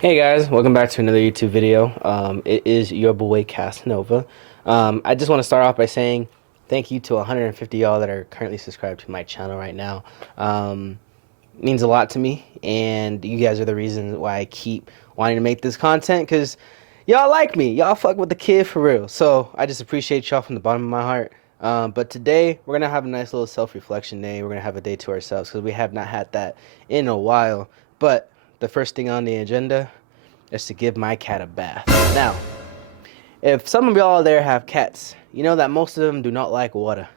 Hey guys, welcome back to another YouTube video. It is your boy Casanova. I just want to start off by saying thank you to 150 y'all that are currently subscribed to my channel right now. It means a lot to me, and you guys are the reason why I keep wanting to make this content, because y'all like me. Y'all fuck with the kid for real. So I just appreciate y'all from the bottom of my heart. But today we're gonna have a nice little self-reflection day. We're gonna have a day to ourselves because we have not had that in a while. But the first thing on the agenda is to give my cat a bath. Now, if some of y'all there have cats, you know that most of them do not like water.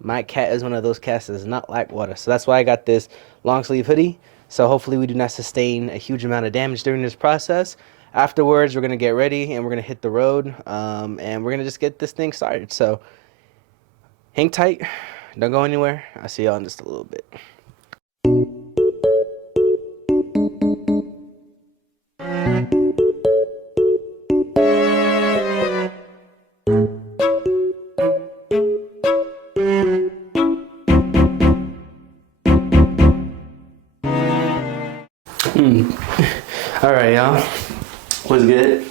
My cat is one of those cats that does not like water. So that's why I got this long sleeve hoodie. So hopefully we do not sustain a huge amount of damage during this process. Afterwards, we're going to get ready and we're going to hit the road. And we're going to just get this thing started. So hang tight. Don't go anywhere. I'll see y'all in just a little bit. Alright, y'all. What's good?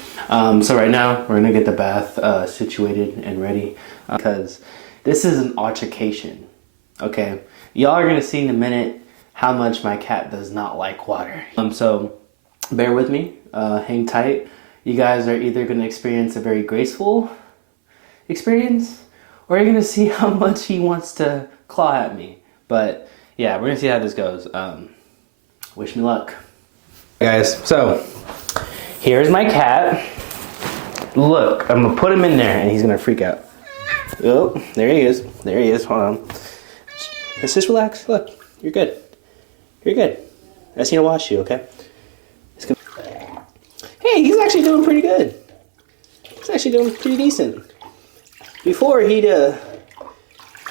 So right now we're gonna get the bath situated and ready because this is an altercation. Okay, y'all are gonna see in a minute how much my cat does not like water. So bear with me. Hang tight. You guys are either gonna experience a very graceful experience, or you're gonna see how much he wants to claw at me. But yeah, we're gonna see how this goes. Wish me luck. Guys, so here's my cat. Look, I'm gonna put him in there and he's gonna freak out. Oh, there he is. There he is. Hold on. Let's just relax. Look, you're good. You're good. I just need to wash you, okay? Hey, he's actually doing pretty good. He's actually doing pretty decent. Before he'd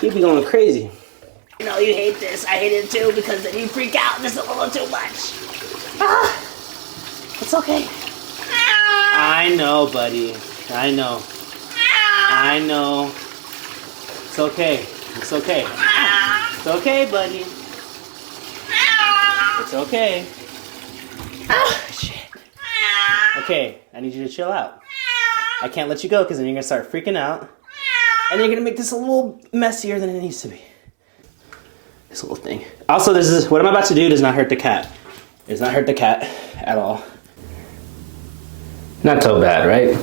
be going crazy. I know you hate this. I hate it too because then you freak out and it's a little too much. Ah, it's okay. I know, buddy. I know. I know. It's okay. It's okay. It's okay, buddy. It's okay. Ah, shit. Okay, I need you to chill out. I can't let you go because then you're going to start freaking out. And you're going to make this a little messier than it needs to be. This little thing. Also, this is what I'm about to do does not hurt the cat. It does not hurt the cat at all. Not so bad, right?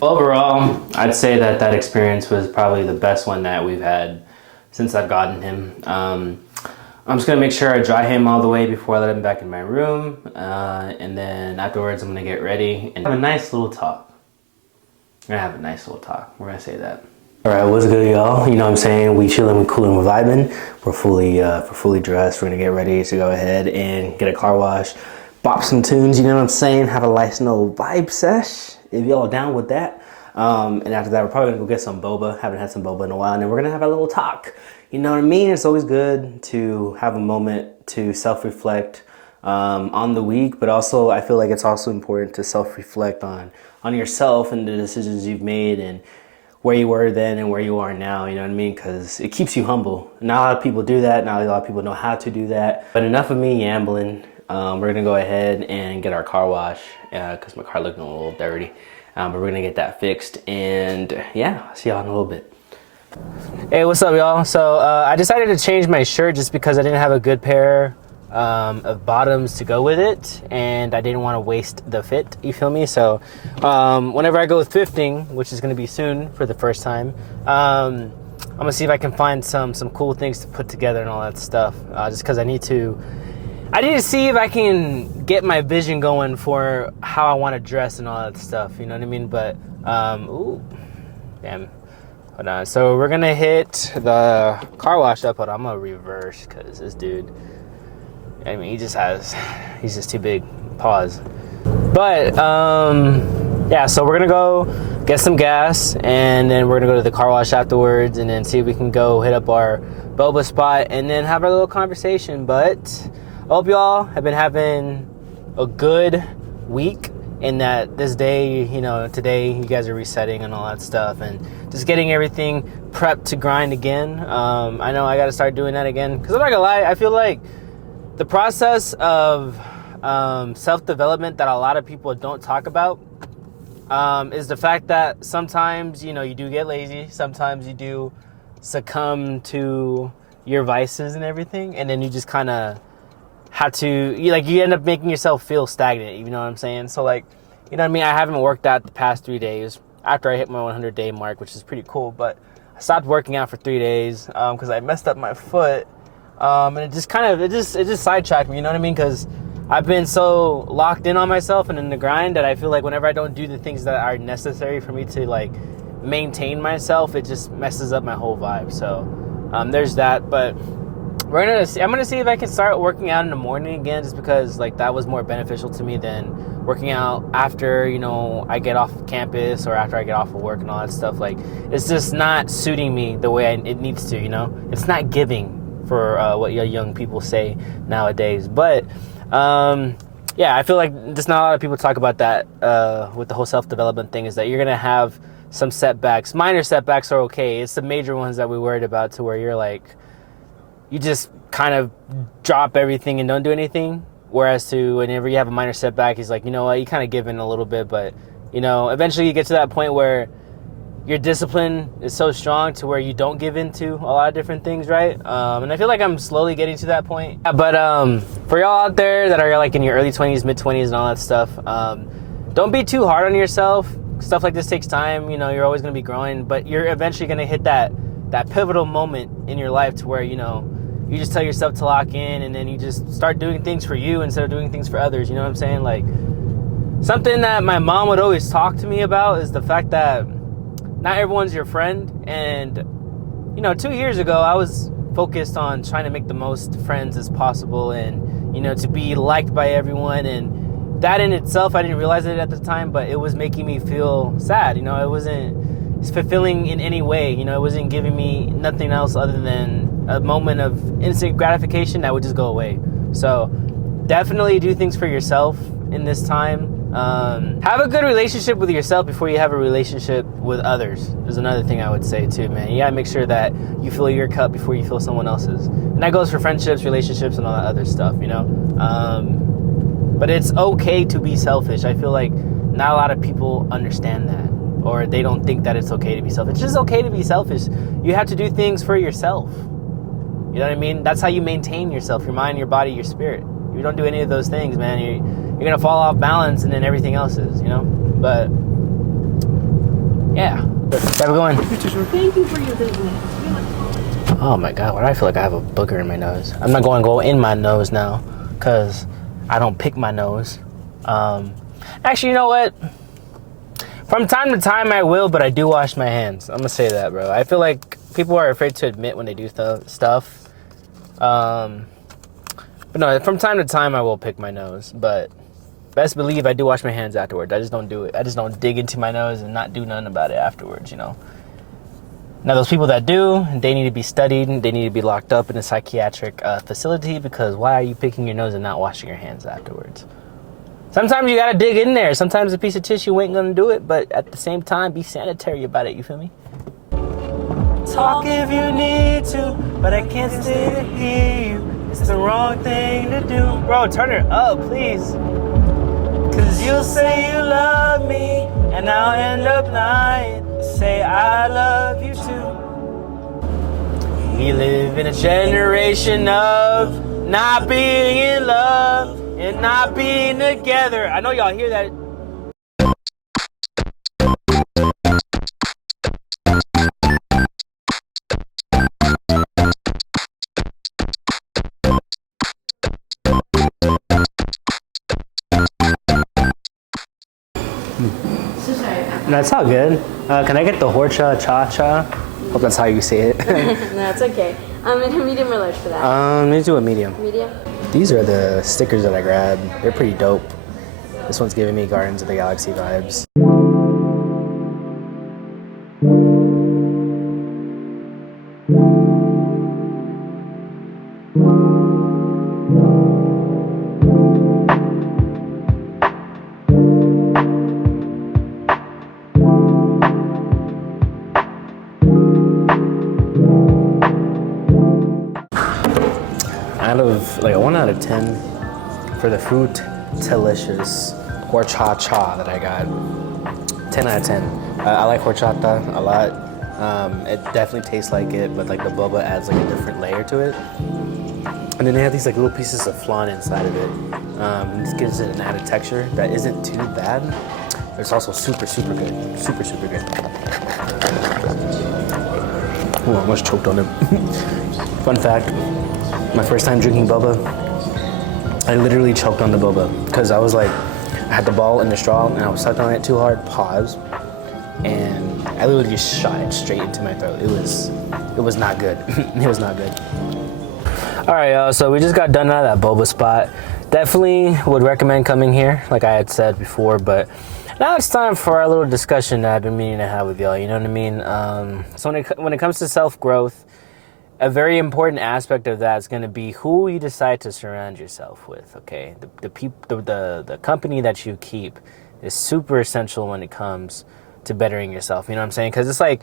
Overall, I'd say that that experience was probably the best one that we've had since I've gotten him. I'm just gonna make sure I dry him all the way before I let him back in my room. And then afterwards, I'm gonna get ready and have a nice little talk. We're gonna have a nice little talk. We're gonna say that. All right, what's good, y'all? You know what I'm saying? We chilling, we cooling, we're vibing. We're fully dressed. We're gonna get ready to go ahead and get a car wash, bop some tunes. You know what I'm saying? Have a nice little vibe sesh. If y'all down with that. And after that, we're probably gonna go get some boba. Haven't had some boba in a while, and then we're gonna have a little talk. You know what I mean? It's always good to have a moment to self-reflect on the week, but also I feel like it's also important to self-reflect on yourself and the decisions you've made and where you were then and where you are now, you know what I mean? Because it keeps you humble. Not a lot of people do that. Not a lot of people know how to do that. But enough of me yambling. We're going to go ahead and get our car wash because my car looking a little dirty. But we're going to get that fixed. And yeah, I'll see y'all in a little bit. Hey, what's up, y'all? So I decided to change my shirt just because I didn't have a good pair of bottoms to go with it, and I didn't want to waste the fit, you feel me? So whenever I go thrifting, which is going to be soon for the first time, I'm gonna see if I can find some cool things to put together and all that stuff, just because I need to see if I can get my vision going for how I want to dress and all that stuff, you know what I mean? But ooh, damn, hold on. So we're gonna hit the car wash up. Hold on, I'm gonna reverse because this dude, I mean, he's just too big. Pause. But yeah, so we're gonna go get some gas, and then we're gonna go to the car wash afterwards, and then see if we can go hit up our boba spot, and then have our little conversation. But I hope y'all have been having a good week, in that this day, you know, today you guys are resetting and all that stuff, and just getting everything prepped to grind again. I know I got to start doing that again, because I'm not gonna lie, I feel like the process of self-development that a lot of people don't talk about is the fact that sometimes, you know, you do get lazy. Sometimes you do succumb to your vices and everything. And then you just kind of have to, you end up making yourself feel stagnant. You know what I'm saying? So, like, you know what I mean? I haven't worked out the past 3 days after I hit my 100-day mark, which is pretty cool. But I stopped working out for 3 days because I messed up my foot. And it just sidetracked me, you know what I mean? Because I've been so locked in on myself and in the grind that I feel like whenever I don't do the things that are necessary for me to, like, maintain myself, it just messes up my whole vibe. So there's that. But I'm gonna see if I can start working out in the morning again, just because, like, that was more beneficial to me than working out after, you know, I get off of campus or after I get off of work and all that stuff. Like, it's just not suiting me the way it needs to, you know? It's not giving, for what young people say nowadays. But yeah, I feel like just not a lot of people talk about that with the whole self-development thing, is that you're gonna have some setbacks. Minor setbacks are okay. It's the major ones that we worried about, to where you're like, you just kind of drop everything and don't do anything. Whereas to whenever you have a minor setback, he's like, you know what, you kind of give in a little bit, but, you know, eventually you get to that point where your discipline is so strong to where you don't give in to a lot of different things, right? And I feel like I'm slowly getting to that point. But for y'all out there that are, like, in your early 20s, mid-20s and all that stuff, don't be too hard on yourself. Stuff like this takes time. You know, you're always going to be growing, but you're eventually going to hit that pivotal moment in your life to where, you know, you just tell yourself to lock in, and then you just start doing things for you instead of doing things for others. You know what I'm saying? Like, something that my mom would always talk to me about is the fact that not everyone's your friend. And, you know, 2 years ago, I was focused on trying to make the most friends as possible and, you know, to be liked by everyone. And that in itself, I didn't realize it at the time, but it was making me feel sad. You know, it wasn't fulfilling in any way. You know, it wasn't giving me nothing else other than a moment of instant gratification that would just go away. So definitely do things for yourself in this time. Have a good relationship with yourself before you have a relationship with others is another thing I would say too, man. You gotta make sure that you fill your cup before you fill someone else's. And that goes for friendships, relationships, and all that other stuff, you know? But it's okay to be selfish. I feel like not a lot of people understand that, or they don't think that it's okay to be selfish. It's just okay to be selfish. You have to do things for yourself. You know what I mean? That's how you maintain yourself, your mind, your body, your spirit. If you don't do any of those things, man, you're going to fall off balance, and then everything else is, you know? But, yeah. How's it going? Thank you for your business. Oh, my God. Why do I feel like I have a booger in my nose? I'm not going to go in my nose now because I don't pick my nose. Actually, you know what? From time to time, I will, but I do wash my hands. I'm going to say that, bro. I feel like people are afraid to admit when they do stuff. But no, from time to time, I will pick my nose. But best believe I do wash my hands afterwards. I just don't do it. I just don't dig into my nose and not do nothing about it afterwards, you know. Now, those people that do, they need to be studied. They need to be locked up in a psychiatric facility, because why are you picking your nose and not washing your hands afterwards? Sometimes you gotta dig in there. Sometimes a piece of tissue ain't gonna do it, but at the same time, be sanitary about it, you feel me? Talk if you need to, but I can't stay to hear you. It's the wrong thing to do. Bro, turn it up, please. Cause you'll say you love me, and I'll end up lying. Say I love you too. We live in a generation of not being in love and not being together. I know y'all hear that. So sorry. That's all good. Can I get the Horcha Cha-Cha? Hope that's how you say it. No, it's okay. I'm in a medium or large for that. Let's do a medium. Medium? These are the stickers that I grabbed. They're pretty dope. This one's giving me Guardians of the Galaxy vibes. Out of like a 1 out of 10, for the Fruit Delicious horchata that I got. 10 out of 10. I like horchata a lot. It definitely tastes like it, but like the boba adds like a different layer to it. And then they have these like little pieces of flan inside of it. This gives it an added texture that isn't too bad. But it's also super, super good. Super, super good. Oh, I almost choked on it. Fun fact, my first time drinking boba, I literally choked on the boba because I was like, I had the ball in the straw and I was sucking on it too hard, pause, and I literally just shot it straight into my throat. It was not good. It was not good. All right, y'all, so we just got done out of that boba spot. Definitely would recommend coming here, like I had said before, but now it's time for our little discussion that I've been meaning to have with y'all, you know what I mean? So when it comes to self-growth, a very important aspect of that is going to be who you decide to surround yourself with, okay? The company that you keep is super essential when it comes to bettering yourself, you know what I'm saying? Because it's like,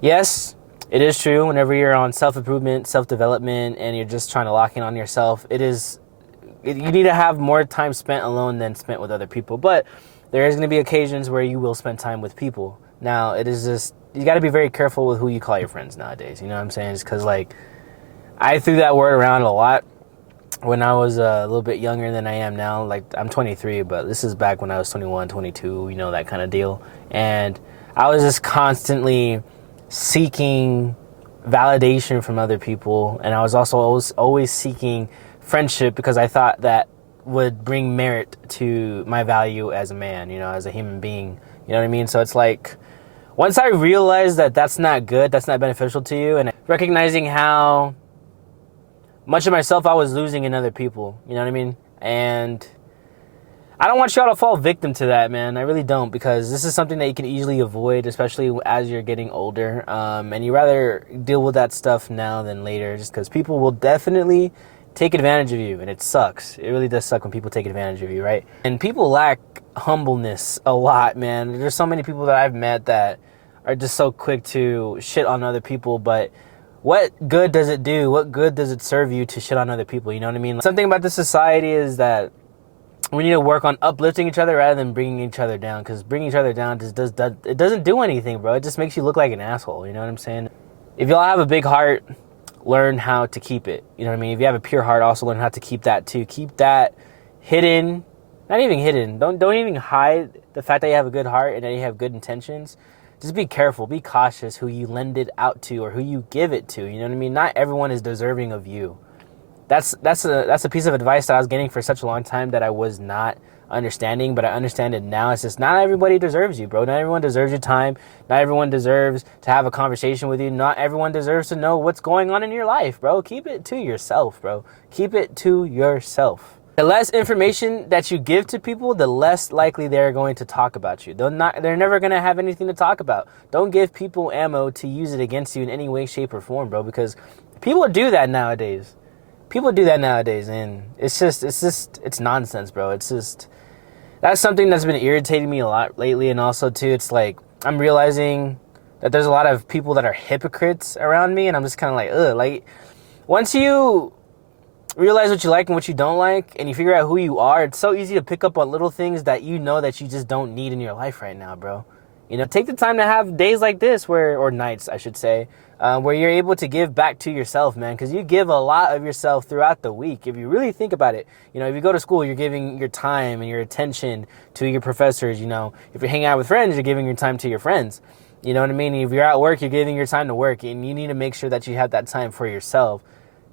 yes, it is true whenever you're on self-improvement, self-development, and you're just trying to lock in on yourself, you need to have more time spent alone than spent with other people. But there is going to be occasions where you will spend time with people. Now, it is just, you got to be very careful with who you call your friends nowadays. You know what I'm saying? Just because, like, I threw that word around a lot when I was a little bit younger than I am now. Like, I'm 23, but this is back when I was 21, 22, you know, that kind of deal. And I was just constantly seeking validation from other people. And I was also always seeking friendship because I thought that would bring merit to my value as a man, you know, as a human being. You know what I mean? So it's like, once I realized that that's not good, that's not beneficial to you, and recognizing how much of myself I was losing in other people, you know what I mean? And I don't want y'all to fall victim to that, man. I really don't, because this is something that you can easily avoid, especially as you're getting older. And you rather deal with that stuff now than later, just because people will definitely take advantage of you, and it sucks. It really does suck when people take advantage of you, right? And people lack humbleness a lot, man. There's so many people that I've met that are just so quick to shit on other people, but what good does it do? What good does it serve you to shit on other people? You know what I mean? Something about this society is that we need to work on uplifting each other rather than bringing each other down, because bringing each other down just it doesn't do anything, bro. It just makes you look like an asshole, you know what I'm saying? If y'all have a big heart, learn how to keep it. You know what I mean? If you have a pure heart, also learn how to keep that too. Keep that hidden. Not even hidden. Don't even hide the fact that you have a good heart and that you have good intentions. Just be careful. Be cautious who you lend it out to or who you give it to. You know what I mean? Not everyone is deserving of you. That's a piece of advice that I was getting for such a long time that I was not understanding, but I understand it now. It's just not everybody deserves you, bro. Not everyone deserves your time. Not everyone deserves to have a conversation with you. Not everyone deserves to know what's going on in your life, bro. Keep it to yourself, bro. Keep it to yourself. The less information that you give to people, the less likely they're going to talk about you. They're never going to have anything to talk about. Don't give people ammo to use it against you in any way, shape, or form, bro, because people do that nowadays. And it's nonsense, bro. That's something that's been irritating me a lot lately. And also, too, it's like I'm realizing that there's a lot of people that are hypocrites around me. And I'm just kind of like, ugh. Like, once you realize what you like and what you don't like, and you figure out who you are, it's so easy to pick up on little things that you know that you just don't need in your life right now, bro. You know, take the time to have days like this or nights, I should say, where you're able to give back to yourself, man, because you give a lot of yourself throughout the week. If you really think about it, you know, if you go to school, you're giving your time and your attention to your professors. You know, if you're hanging out with friends, you're giving your time to your friends. You know what I mean? If you're at work, you're giving your time to work, and you need to make sure that you have that time for yourself,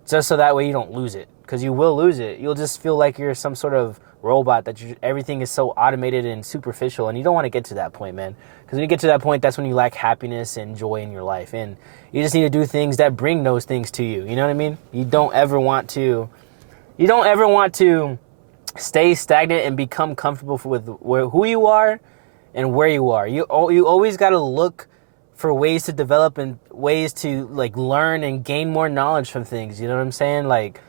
just so that way you don't lose it, because you will lose it. You'll just feel like you're some sort of robot, that everything is so automated and superficial, and you don't want to get to that point, man. Because when you get to that point, that's when you lack happiness and joy in your life, and you just need to do things that bring those things to you. You know what I mean? You don't ever want to stay stagnant and become comfortable with who you are and where you are. You always got to look for ways to develop and ways to like learn and gain more knowledge from things. You know what I'm saying? Like,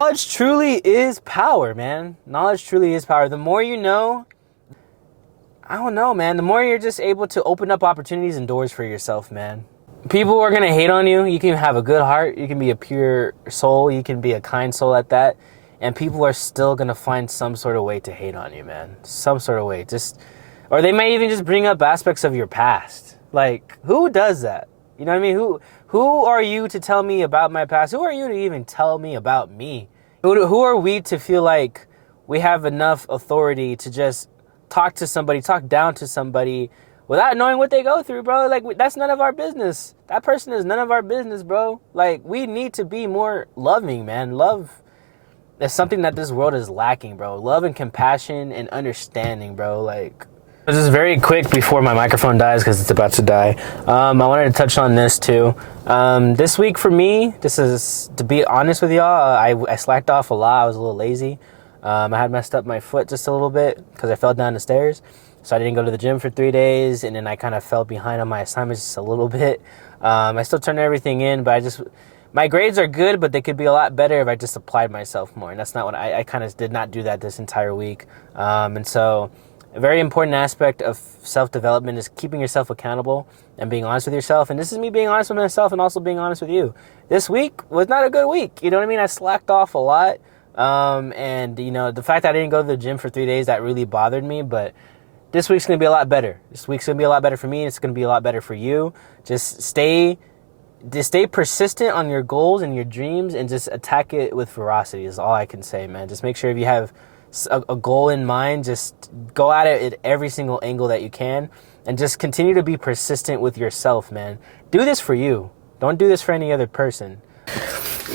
knowledge truly is power, man. Knowledge truly is power. The more you know, I don't know, man. The more you're just able to open up opportunities and doors for yourself, man. People are going to hate on you. You can have a good heart. You can be a pure soul. You can be a kind soul at that. and people are still gonna find some sort of way to hate on you, man. Some sort of way. Or they might even just bring up aspects of your past. Like, who does that? You know what I mean? Who are you to tell me about my past? Who are you to even tell me about me? Who are we to feel like we have enough authority to just talk to somebody, talk down to somebody without knowing what they go through, bro? Like, that's none of our business. That person is none of our business, bro. Like, we need to be more loving, man. Love is something that this world is lacking, bro. Love and compassion and understanding, bro. Like, just very quick before my microphone dies because it's about to die. I wanted to touch on this too. This week for me, this is, to be honest with y'all, I slacked off a lot. I was a little lazy. I had messed up my foot just a little bit because I fell down the stairs. So I didn't go to the gym for 3 days, and then I kind of fell behind on my assignments just a little bit. I still turned everything in, but my grades are good, but they could be a lot better if I just applied myself more. And that's not what I kind of did not do that this entire week. And so a very important aspect of self-development is keeping yourself accountable and being honest with yourself. And this is me being honest with myself and also being honest with you. This week was not a good week. You know what I mean? I slacked off a lot. And, you know, the fact that I didn't go to the gym for 3 days, that really bothered me. But this week's going to be a lot better. This week's going to be a lot better for me. It's going to be a lot better for you. Just stay persistent on your goals and your dreams and just attack it with ferocity is all I can say, man. Just make sure if you have a goal in mind, just go at it at every single angle that you can and just continue to be persistent with yourself, man. Do this for you. Don't do this for any other person.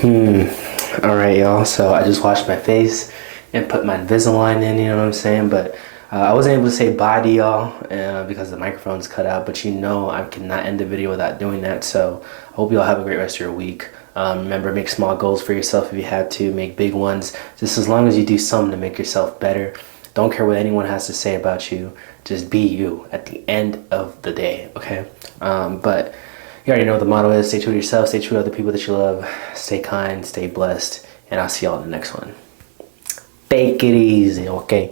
All right, y'all. So I just washed my face and put my Invisalign in, you know what I'm saying? But I wasn't able to say bye to y'all because the microphone's cut out. But you know I cannot end the video without doing that. So I hope y'all have a great rest of your week. Remember, make small goals for yourself if you have to. Make big ones. Just as long as you do something to make yourself better. Don't care what anyone has to say about you. Just be you at the end of the day, okay? But you already know what the motto is. Stay true to yourself. Stay true to other people that you love. Stay kind. Stay blessed. And I'll see y'all in the next one. Take it easy, okay?